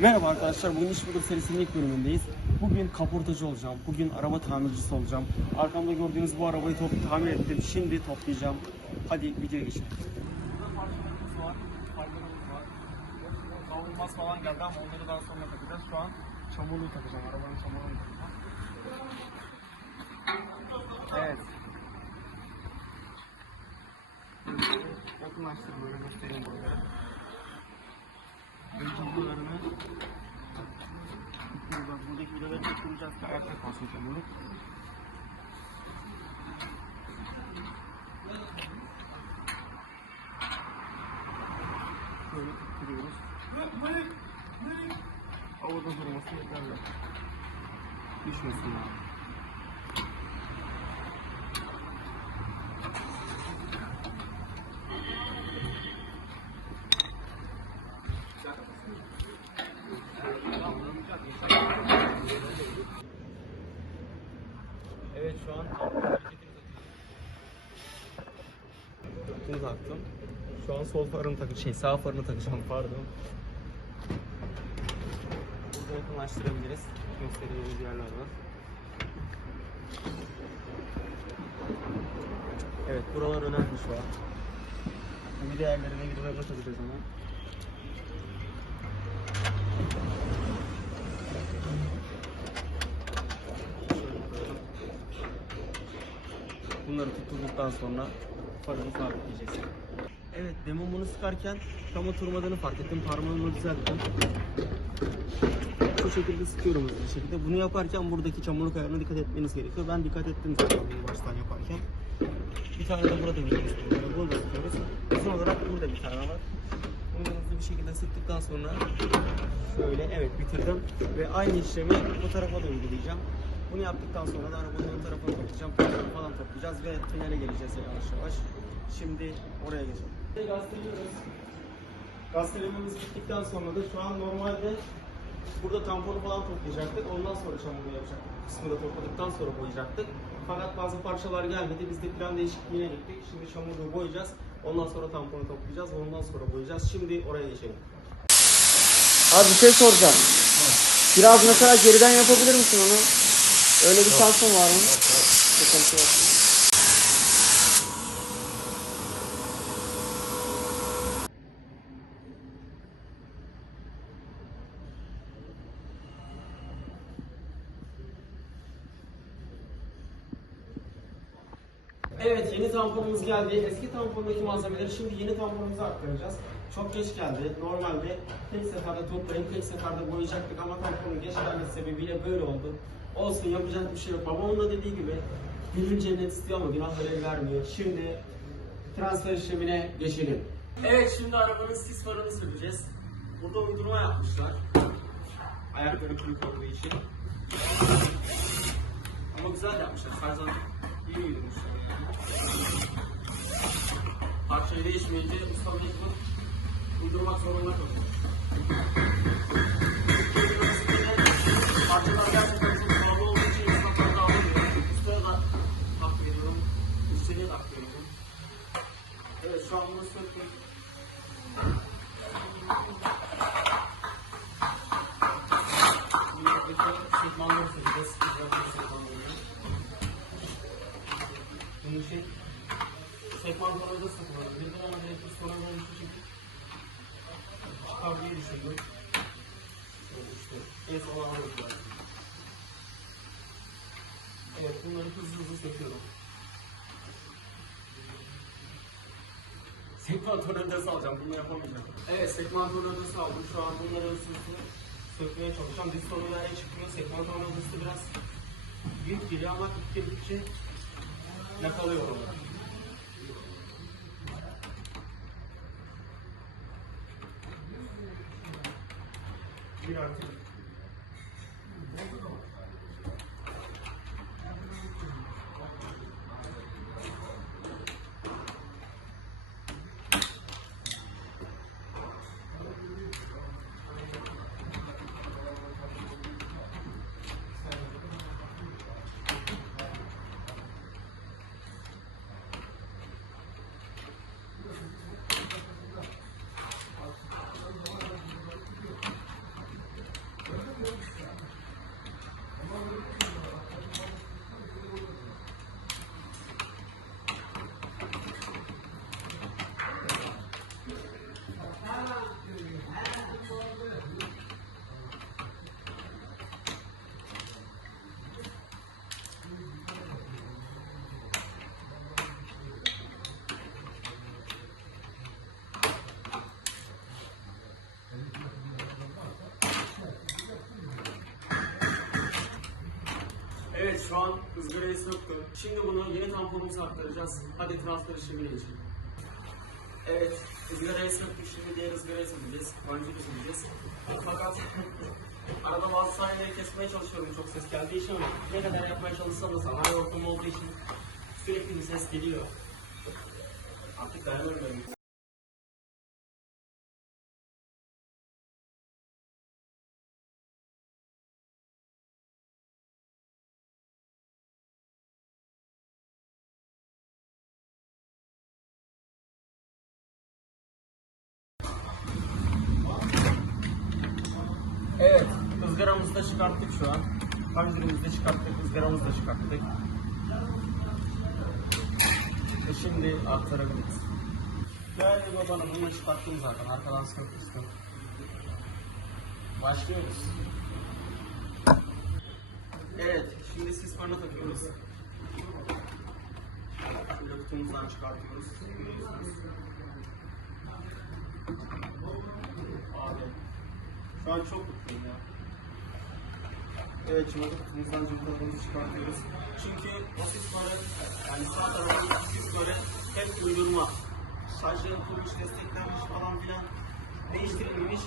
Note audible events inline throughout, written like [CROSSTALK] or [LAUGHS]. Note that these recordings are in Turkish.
Merhaba arkadaşlar, bugün İş Budur serisinin ilk bölümündeyiz. Bugün kaportacı olacağım, bugün araba tamircisi olacağım. Arkamda gördüğünüz bu arabayı top tamir ettim, şimdi toplayacağım. Hadi videoya geçelim. Kavrulmaz falan geldi ama onları daha sonra takacağız. Şu an çamurluğu takacağım, arabanın çamurluğunu takacağım. Evet. Yakınlaştır böyle göstereyim buraları. Ön çamurlarını Burada, buradaki vidaları çektireceğiz ki ayakta kalsın çamurluk. Böyle tutturuyoruz. Havada durması yeterli. Düşmesin yani. Evet şu an Bunu taktım. Şu an sol farını takacağım. Şey sağ farını takacağım pardon. Burada yakınlaştırabiliriz. Göstereceğimiz yerler var. Evet buralar önemli şu an. Bu değerlerine gidiyorlar takacağız ama. Bunları tutturduktan sonra farını sabitleyeceğiz. Evet, demin bunu sıkarken tam oturmadığını fark ettim. Parmağımla düzelttim. Bu şekilde sıkıyorum hızlı bir şekilde. Bunu yaparken buradaki çamurluk ayarına dikkat etmeniz gerekiyor. Ben dikkat ettim zaten bunu baştan yaparken. Bir tane de burada videomuz var. Bunu da sıkıyoruz. Son olarak burada bir tane var. Bunu hızlı bir şekilde sıktıktan sonra şöyle evet bitirdim. Ve aynı işlemi bu tarafa da uygulayacağım. Bunu yaptıktan sonra da arabanın ön tarafını toplayacağım, parçaları falan toplayacağız ve finale geleceğiz yavaş yavaş. Şimdi oraya geçelim. Gazeliyoruz. Gazetelememiz bittikten sonra da şu an normalde burada tamponu falan toplayacaktık. Ondan sonra çamurlu yapacaktık. Kısmı da topladıktan sonra boyayacaktık. Fakat bazı parçalar gelmedi. Biz de plan değişikliğine gittik. Şimdi çamurluğu boyayacağız. Ondan sonra tamponu toplayacağız. Ondan sonra boyayacağız. Şimdi oraya geçelim. Abi bir şey soracağım. Biraz mesela geriden yapabilir misin onu? Öyle bir şansın var mı? Sıkıntı yok. Evet yeni tamponumuz geldi. Eski tampondaki malzemeleri şimdi yeni tamponumuza aktaracağız. Çok geç geldi. Normalde tek seferde toplayıp tek seferde boyayacaktık ama tamponun geç gelmesi sebebiyle böyle oldu. Olsun yapacak bir şey yok. Babamın da dediği gibi dilim cennet istiyor ama günahları el vermiyor. Şimdi transfer işlemine geçelim. Evet şimdi arabanın sis farını süreceğiz. Burada uydurma yapmışlar. Ayakları kırık olduğu için. Ama güzel yapmışlar. Tarzan iyi uydurmuşlar yani. Parçayı değişmeyince usta mecbur uydurmak zorunda kalıyor. Parçalar gerçekten çok pahalı olduğu için insanlar da alamıyor. Ustaya da takdir ediyorum. Müşteriye de takdir ediyorum. Evet şu an bunu söktüm. Buradaki segmanları sökeceğiz. Güzel segmanları. Bunu şey segmanları da sıkılır. Birden ama direkt sonra böyle şu şekilde çıkar diye düşündüm. Böyle en son alırız lazım. Evet bunları hızlı hızlı söküyorum. Segmentör öndesi alacağım. Bunu yapamayacağım. Evet segmentör öndesi aldım. Şu an bunları hızlı sökmeye çalışacağım. Diz en çıkmıyor. Segmentör öndesi biraz büyük geliyor ama ittirdikçe yakalıyor onu. Bir artı şu an ızgarayı söktüm. Şimdi bunu yeni tamponumuza aktaracağız. Hadi transfer işlemine geçelim. Evet, ızgarayı söktük. Şimdi diğer ızgarayı sökeceğiz. Pancık sökeceğiz. Fakat [LAUGHS] arada bazı sahneleri kesmeye çalışıyorum çok ses geldiği için ama ne kadar yapmaya çalışsam da sanayi ortamı olduğu için sürekli bir ses geliyor. Artık dayanamıyorum. Evet, ızgaramızı da çıkarttık şu an. Panjurumuzu da çıkarttık, ızgaramızı da çıkarttık. Ve şimdi aktarabiliriz. Değerli babanı bunu çıkarttım zaten, arkadan sıkıntı Başlıyoruz. Evet, şimdi sis farına takıyoruz. Şöyle kutumuzdan çıkartıyoruz. Görüyorsunuz. Abi, şu an çok mutluyum ya. Evet, şimdi kutumuzdan cımbızlarımızı çıkartıyoruz. Çünkü o sis farı, yani sağ taraftaki sis farı hep uydurma. Şarj yapılmış, desteklenmiş falan filan değiştirilmemiş.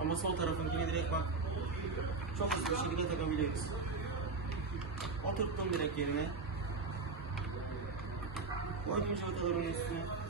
Ama sol tarafınkini direkt bak çok hızlı bir şekilde takabiliyoruz. Oturttum direkt yerine. Koydum cıvataların üstüne.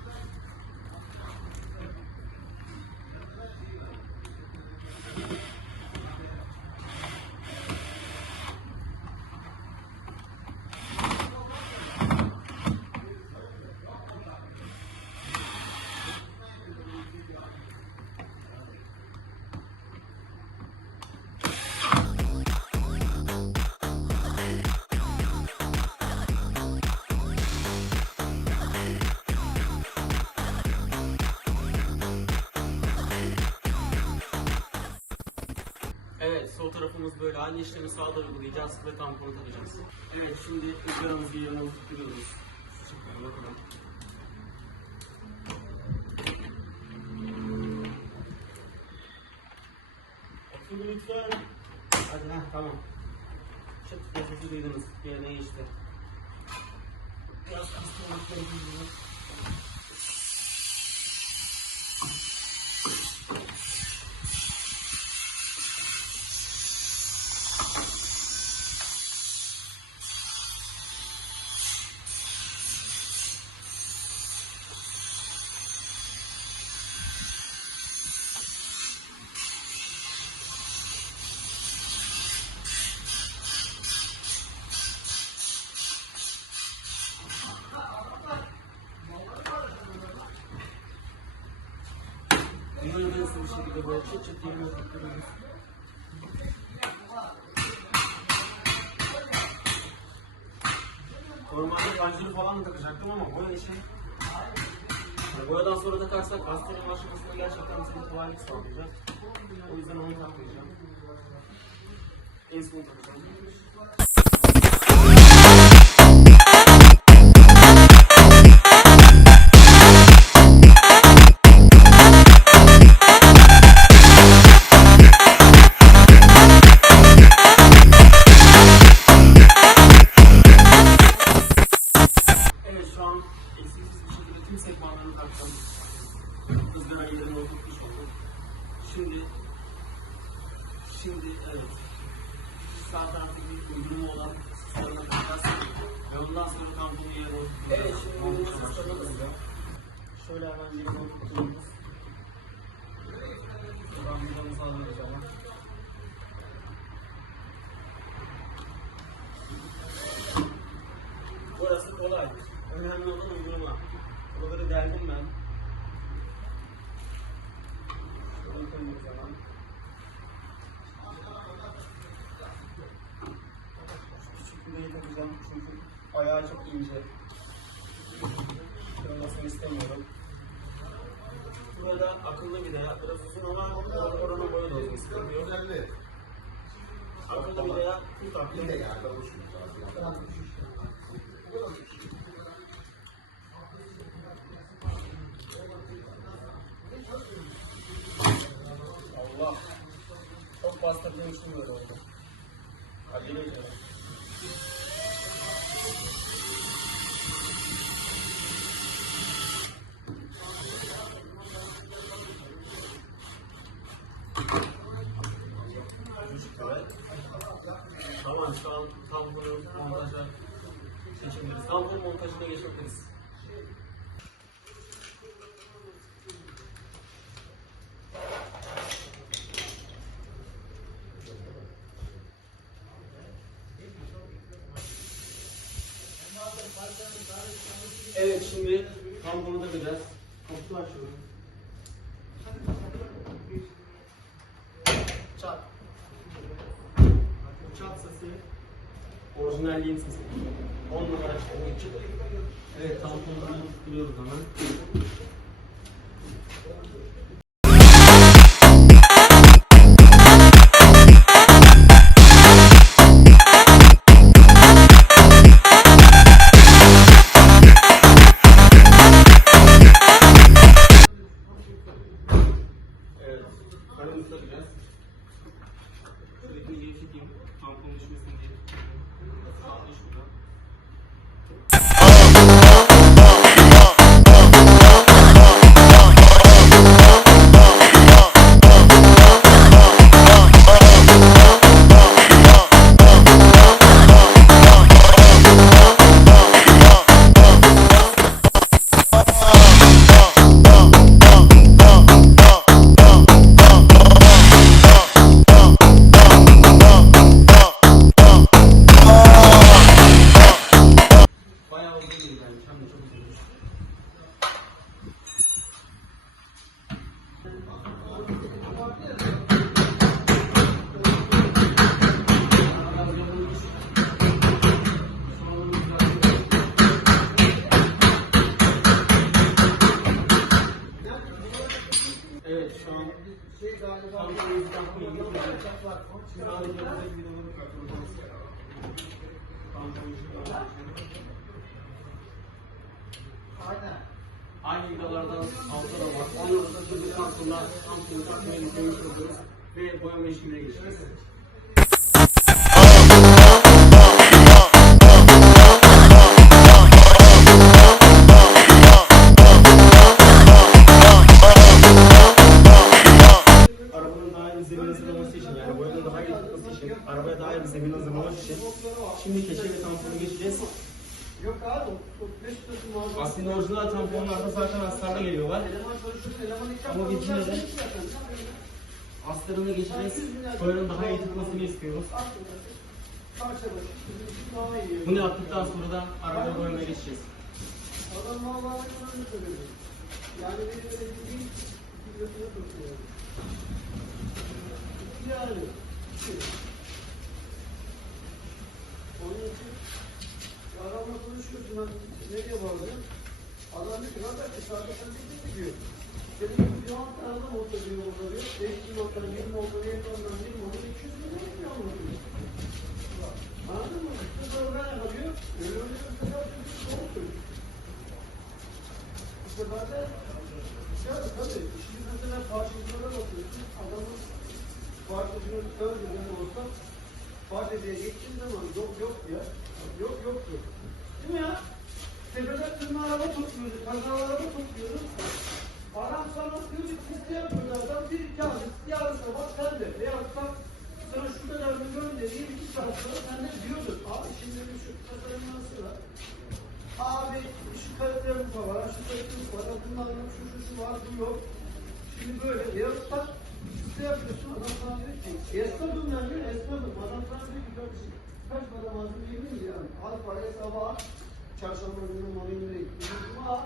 Aynı işlemi sağda uygulayacağız ve tamponu takacağız. Evet, şimdi ızgaramızı yerine oturtuyoruz. Şu şekilde bakalım. Oturun lütfen. Hadi ha, tamam. Çıt sesi duydunuz. Yerine geçti. Biraz kıstırmakları gibi. Bunları nasıl bir şekilde böyle çıt çıt oturtuyoruz. Normalde panjuru falan da takacaktım ama boya için yani boyadan sonra takarsak hastanın aşamasında gerçekten bize kolaylık sağlayacak. O yüzden onu takmayacağım. En son takacağım. İnce. Kırılmasını istemiyorum. Burada akıllı vida, biraz uzun ama oranın boyu da uzun istemiyor. Akıllı vidaya tüm taktım. Allah. Çok bastırdığım için böyle oldu. Acele ediyorum. Tamam Evet şimdi tamponu da biraz kapısını açıyorum. Çat. Çat sesi. Orijinalliğin sesi. 10 numara işte. Evet tamponları kuruyoruz hemen. İşlemine geçiyoruz. Arabanın daha iyi bir zemin hazırlaması için yani boyanın daha iyi tutması için, arabaya iyi bir zemin hazırlamak için şimdi keçe ve tamponu geçeceğiz. Yok abi, o 5 Kasım mağazası. Aslında orijinal tamponlarda zaten astarla geliyorlar. Eleman çalışıyor, eleman iki Ama biz yine de astarını geçeceğiz. Boyanın daha iyi tutmasını istiyoruz. Parça başı, daha iyi. Bunu yaptıktan sonra da arabaya boyamaya geçeceğiz. Adam mağazada öyle söylüyor. Yani benim öyle dediğim videosuna tutuyor. Yani. şey. Onun için adamla konuşuyorsun ben nereye bağlıyorum? Adam diyor ki kardeş sen ne diyor? Dedim ki bir an arada motor diyor orada diyor. 5 bin motor, 20 motor, 20 motor, 20 motor, 200 bin ne yapıyor anlatıyor. Anladın mı? İşte sonra ne yapıyor? Öyle öyle bir sefer doğru söylüyor. İşte ben de ya tabii şimdi mesela parçacılara bakıyorsun adamın parçacının ön düzeni olsa parçacıya geçtiğin zaman yok yok ya yok yok yok değil mi ya? Tepeden tırma araba topluyoruz, kaza araba topluyoruz. Adam sana diyor ki siz ne yapıyorsun adam bir alır, yarın sabah sen de veyahut da sana şu kadar milyon dediğim iki saat sonra sen de diyordun. Abi şimdi bir şu tasarım nasıl var? Abi şu kalite bu var, şu kalite bu var, anlamı şu şu şu var, bu yok. Şimdi böyle veyahut da ne yapıyorsun? Adam sana diyor ki, esnafım ben diyor, esnafım. Adam sana diyor ki, kardeşim kaç para malzeme yedin yani? Al parayı sabah, çarşamba günü malı değil. Cuma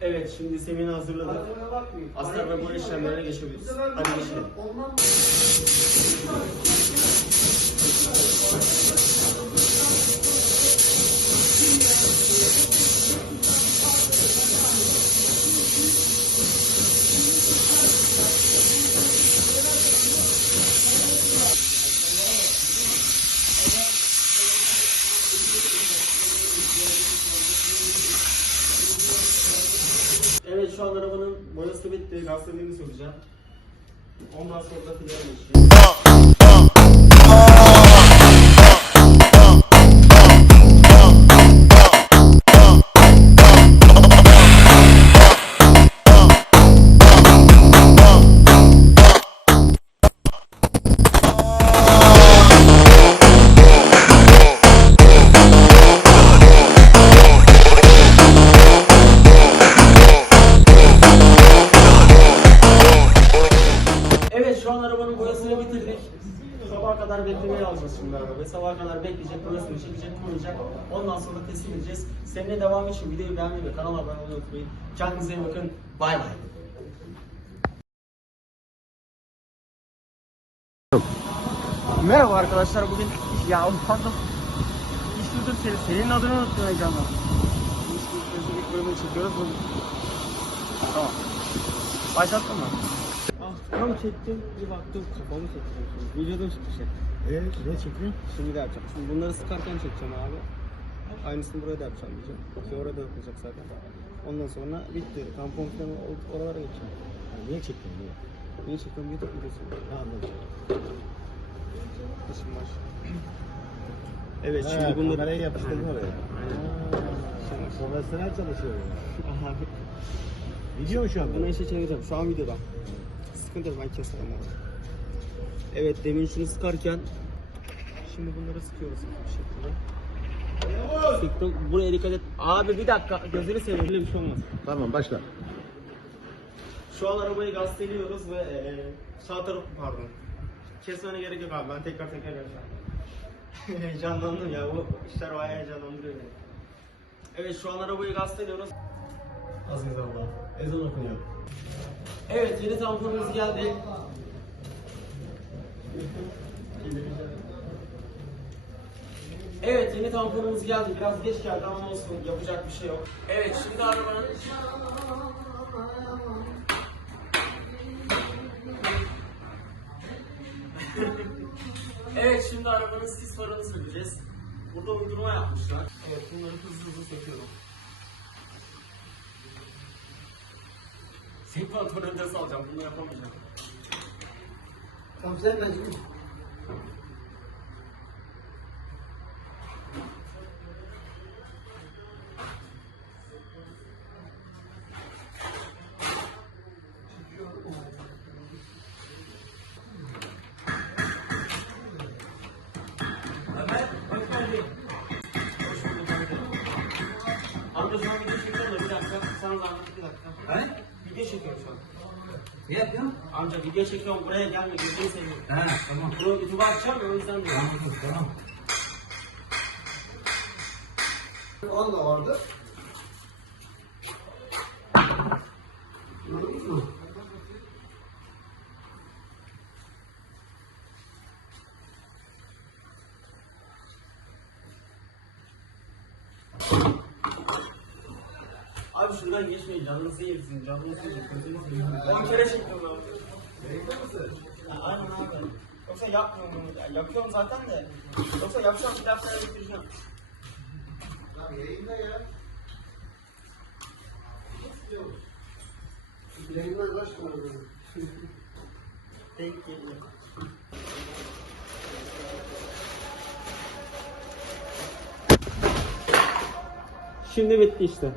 Evet şimdi semini hazırladık. Arabaya bakmayın. Boya işlemlerine geçebiliriz. Bu Hadi geçelim. Ondan Evet şu an arabanın boyası bitti. Gazetelerini sökeceğim. Ondan sonra da filere geçeceğim. Sabaha kadar beklemeye alacağız şimdi arabayı. Sabaha kadar bekleyecek, burasını çekecek, kuracak. Ondan sonra teslim edeceğiz. Seninle devam için videoyu beğenmeyi ve kanala abone olmayı unutmayın. Kendinize iyi bakın. Bay bay. Merhaba arkadaşlar bugün ya pardon İşte seni, senin adını unuttum heyecanla İşte ilk bölümünü çekiyoruz Tamam Başlattın mı? Tam çektim bir baktım kafamı çektim Vücudum çıktı şey Evet, ne çekiyor? Şimdi de yapacağım Şimdi bunları sıkarken çekeceğim abi Aynısını buraya da yapacağım diyeceğim Ki orada yapılacak zaten Ondan sonra bitti tampon falan or- oralara geçeceğim niye çekiyorsun? Niye? Niye çekiyorum YouTube videosu Ha, anladım. İşim var Evet Ha, şimdi bunları kamerayı yapıştırdın oraya. Aynen. Ha, Profesyonel çalışıyor. Aha. Video mu şu an? Bunu işe çevireceğim. Şu an videoda. Sıkıntı yok ben keserim onu. Evet demin şunu sıkarken şimdi bunları sıkıyoruz bu şekilde. Sıktım. Buraya dikkat et. Abi bir dakika gözünü seveyim. Öyle bir şey olmaz. Tamam, başla. Şu an arabayı gazeliyoruz ve eee sağ taraf pardon. Kesmene gerek yok abi ben tekrar tekrar yapacağım. [LAUGHS] Heyecanlandım ya bu işler bayağı heyecanlandırıyor beni. Evet şu an arabayı gazeliyoruz. Aziz Allah. Ezan okunuyor. Evet yeni tamponumuz geldi. Evet yeni tamponumuz geldi. Biraz geç geldi ama olsun yapacak bir şey yok. Evet şimdi arabanın [LAUGHS] Evet şimdi arabanın sis farını sökeceğiz. Burada uydurma yapmışlar. Evet bunları hızlı hızlı söküyorum. Sekme atölyeinde salacağım bunu yapamayacağım. Komiser mecbur. Yapıyorsun? Amca video çekiyorum buraya gelme gözünü seveyim. He tamam. Bunu YouTube'a atacağım ya o yüzden diyorum. Tamam tamam. Al da vardı. Canınızı yersin. Canınızı yersin. Gözünü seveyim. 10 kere çektim ben. Yayında mısın? Ya, Aynen abi. Yoksa yapmıyorum bunu. Ya, yapıyorum zaten de. Yoksa yapacağım bir dakika bitireceğim. Lan yayında ya. Yayında uğraşma orada. Denk geliyor. Şimdi bitti işte.